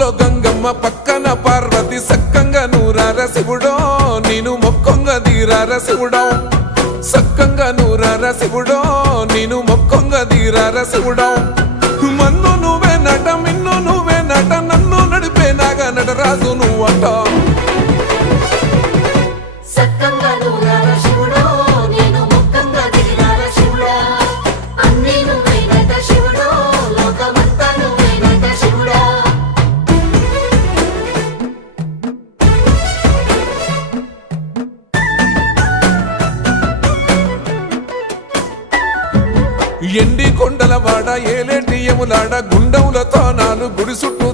ముక్కుల్లో గంగమ్మ పక్కన పార్వతి సక్కంగా నూరార శివుడో నేను మొక్కంగా దీరార శివుడో సక్కంగా నూరార శివుడో నేను మొక్కంగా దీరార శివుడో మన్ను నువ్వే నట మిన్ను నువ్వే నట నన్ను నడిపే నాగ నటరాజు నువ్వంట ఎండి కొండల వాడ ఏలేటి యములాడ గుండములతో నాలు గుడి చుట్టూ